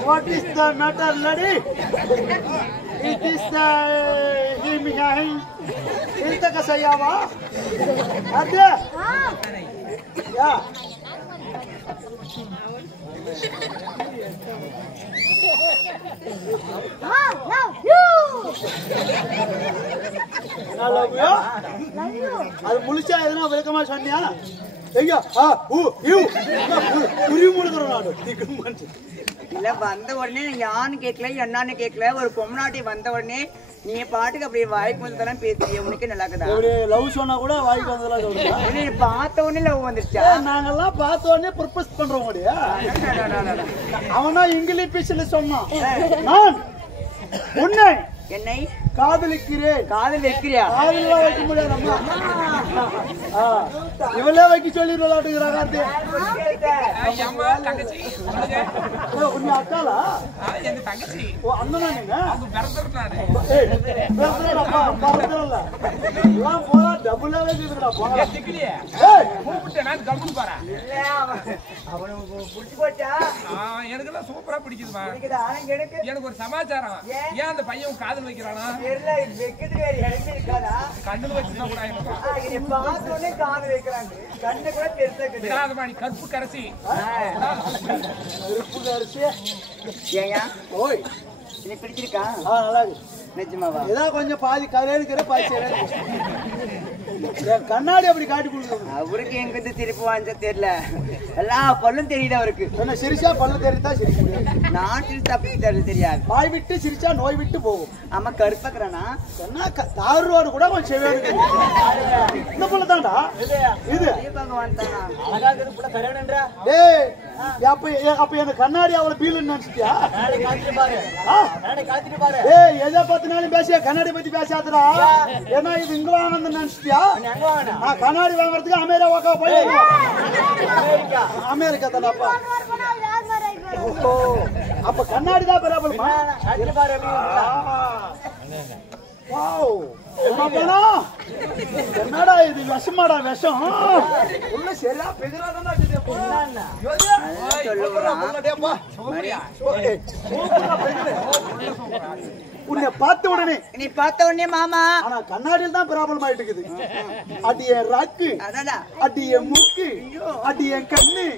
What is the matter, lady? It is the Is the Kasayava? Are there? Yeah. I love you. I'll Mulisha, I don't know, welcome, Sonia. இல்ல வந்த உடனே யான்னு கேட்கல என்னன்னு கேட்கல ஒரு பொம்னாட்டி வந்த உடனே நீ பாட்டுக்கு அப்படியே வாய்க்கு வந்ததெல்லாம் பேசுறிய உனக்கு நல்லா இருக்குதா லவ் சொன்னா கூட வாய்க்கு வந்ததெல்லாம் சொல்றேன் நீ பார்த்த உடனே லவ் வந்துருச்சா நாங்கெல்லாம் பார்த்த உடனே ப்ரொபோஸ் பண்றோம் முடியா அவனா இங்கிலீஷ்ல சொன்னான் நான் உன்னை என்னை காதலிக்கிறேன் காதல் வைக்கிறியா காதலாம் வைக்க முடியாது இவளே வைக்க சொல்லி விளையாட்டுங்கிறாங்க உன்னை அக்காலா அண்ணனா எல்லாம் போறா டபுளா வைக்கிறா எனக்கு சூப்பரா பிடிக்குதுமா எனக்கு ஒரு சமாச்சாரம் ஏன் அந்த பையன் காதல் வைக்கிறானா கண்ணுல வச்சுதான் கூட கருப்பு கரசி ஏயா ஓய் நீ பிடிச்சிருக்கா நல்லா இருக்கு நிஜமாவா ஏதாவது கொஞ்சம் பாதி கரையிற பாதி கண்ணாடி அப்படி காட்டி கொடுக்கணும் அவருக்கு எங்கிட்ட திருப்பி வாங்க தெரியல எல்லா பல்லும் தெரியுது அவருக்கு என்ன சிரிச்சா பல்லு தெரியுதா சிரிக்க முடியாது நான் சிரிச்சா தெரியாது வாய் விட்டு சிரிச்சா நோய் விட்டு போகும் ஆமா கருப்பக்கிறானா என்ன தாறுவாடு கூட கொஞ்சம் செவ்வாடு இந்த புள்ள தான்டா இது பகவான் தானா அழகா கருப்புல கரவனன்றா டேய் அப்ப என்ன கண்ணாடி அவள பீல்னு நினைச்சிட்டியா நாளை காத்திட்டு பாரு ஏய் எதை பத்தினாலும் பேசியா கண்ணாடி பத்தி பேசாதடா ஏன்னா இது இங்க வாங்கன்னு நினைச்சிட்டியா நான் கண்ணாடி வாங்குறதுக்கு அமெரிக்கா போய் அமெரிக்கா தானப்பா அப்ப கண்ணாடி தான் பரவாயில்லைமா வாவ் என்னடா இது விஷமாடா விஷம் உள்ள சரியா பெகராதான் உன்னை பார்த்த உடனே நீ பார்த்த உடனே மாமா ஆனா கண்ணாடியில் தான் ப்ராப்ளம் ஆயிட்டு இருக்குது அடி என் ராக்கு அடி என் மூக்கு அடி என் கண்ணு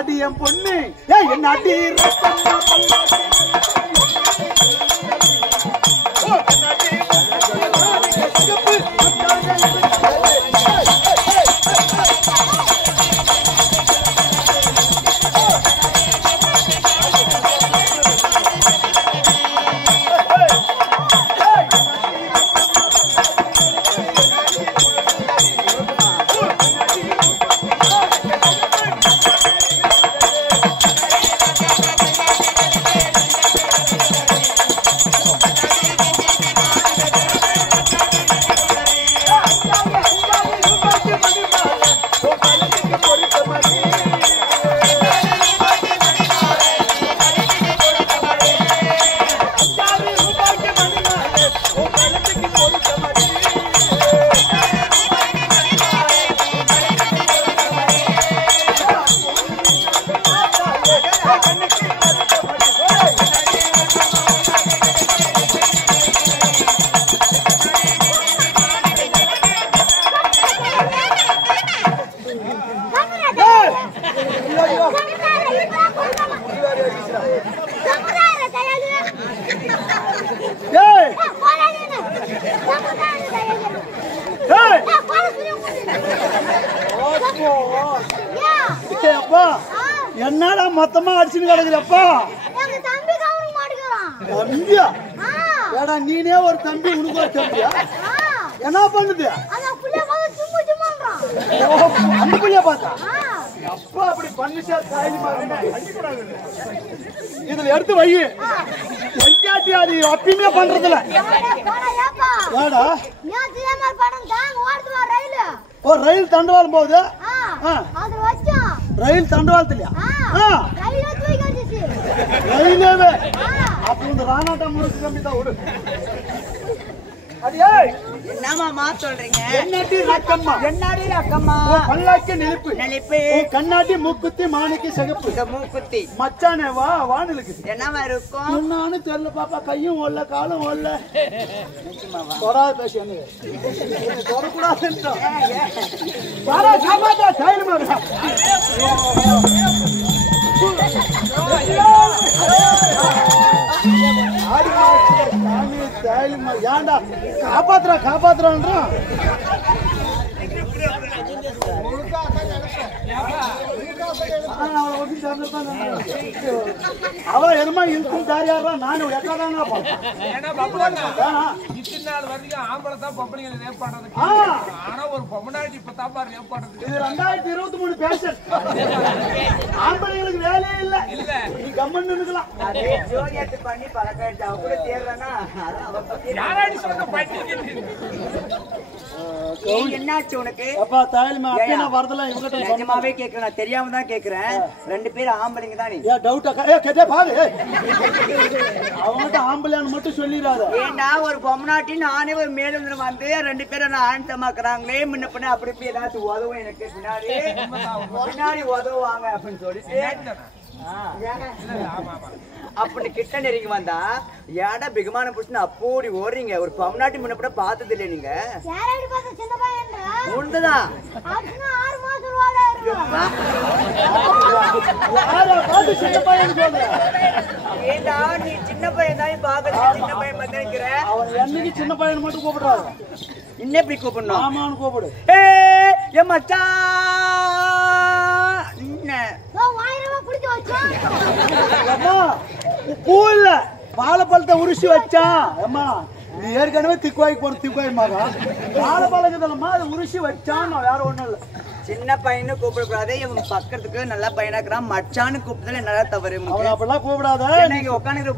அடி என் பொண்ணு என்ன அடி என்னடா மொத்தமா அடிச்சுன்னு கிடக்குறப்பா தம்பியா ஏடா நீனே ஒரு தம்பி உனக்கு ஒரு தம்பியா என்ன பண்ணுது அந்த புள்ளிய பார்த்தா அப்பா அப்படி பண்ணிச்சா இதுல எடுத்து வை எஞ்சாட்டி அது அப்பயுமே பண்றதுல ஏடா ஓ ரயில் தண்டவாளம் போகுது ரயில் தண்டவாளத்துலயா ரயிலேவே அப்ப இந்த ராணாட்டா முறுக்கு கம்பி தான் விடு அடியே என்னமாமா சொல்றீங்க? என்னடி ரக்கம்மா என்னடி ரக்கம்மா? பல்லாக்கு நெளிப்பு நெளிப்பு கண்ணாடி மூக்குத்தி மாணிக்கு சிகப்பு இந்த மூக்குத்தி மச்சானே வா வானுக்கு என்னவா இருக்கும்? என்னன்னு தெரியல பாப்பா கையும் ஓடல காலும் ஓடல தொடாத பேசி என்ன தொடக்கூடாதுன்றா பாரா சாமாட்டா தைலம் ஏன்டா காப்பாத்துறான்றான் அவன் என்னமா இருக்கும் தாரியாரா நானும் எட்டாதாங்க ஏன்னா பப்புலண்ணா, இத்தனை நாள் வரைக்கும் ஆம்பளை தான் பொம்பளைங்களை ரேப் பண்றதுக்கு. ஆனா ஒரு பொம்மனாட்டி இப்பதான் பாரு ரேப் பண்றதுக்கு. இது 2023 பேஷன் ஆம்பளைங்களுக்கு வேலையே இல்ல நீ கம்மன் இருக்கலாம் அதே ஜோடியாட்டு பண்ணி பழக்காயிடுச்சு. அவ கூட தேடுறானா அவ பத்தி யாராடி சொன்ன பட்டிக்கு என்னாச்சு உனக்கு? அப்பா தாயல்மா அப்பா வரதெல்லாம் இவங்கிட்ட நிஜமாவே கேக்குறேன், நான் தெரியாம தான் கேக்குறேன். 2 பேரும் ஆம்பளைங்க தான். நீ ஏன் டவுட்டா கேட்டே பாரு அவங்ககிட்ட ஆம்பளையான்னு மட்டும் சொல்லிடாத ஏண்டா ஒரு பொம்மநாட்டி நானே ஒரு மேலும் வந்து 2 பேரும் நான் ஆண்டமாக்குறாங்களே முன்ன பண்ண அப்படி போய் ஏதாச்சும் உதவும் எனக்கு பின்னாடி உதவுவாங்க அப்படின்னு சொல்லிட்டு அப்படின்னு கிட்ட நெருங்கி வந்தா ஏடா பிகமான புடிச்சுன்னு அப்போடி ஓடுறீங்க. ஒரு பொம்மநாட்டி முன்ன கூட பார்த்தது இல்லையா நீங்க? உண்டுதான் ஏண்டா நீ சின்ன பையன் தான் பாக்க சின்ன பையன் வந்து நிக்கிற. அவன் என்னைக்கு சின்ன பையன் மட்டும் கூப்பிடுறாரு இன்னும் எப்படி கூப்பிடணும்? ஆமான்னு கூப்பிடு ஏ மச்சான் பூ இல்ல வாழைப்பழத்தை உரிசி வச்சான் அம்மா நீ ஏற்கனவே திக்குவாய்க்கு போற திக்குவாய் மாதா வாழைப்பழக்கமா அதை உரிசி வச்சான் வேற ஒண்ணும் இல்ல. சின்ன பையனு கூப்பிடக்கூடாது. இவன் பக்கத்துக்கு நல்ல பையனா இருக்கிறான். மச்சான்னு கூப்பிட்டதுல என்னடா தவறு? அவன் அப்படிலாம் கூப்பிடாத. இங்க உட்காந்து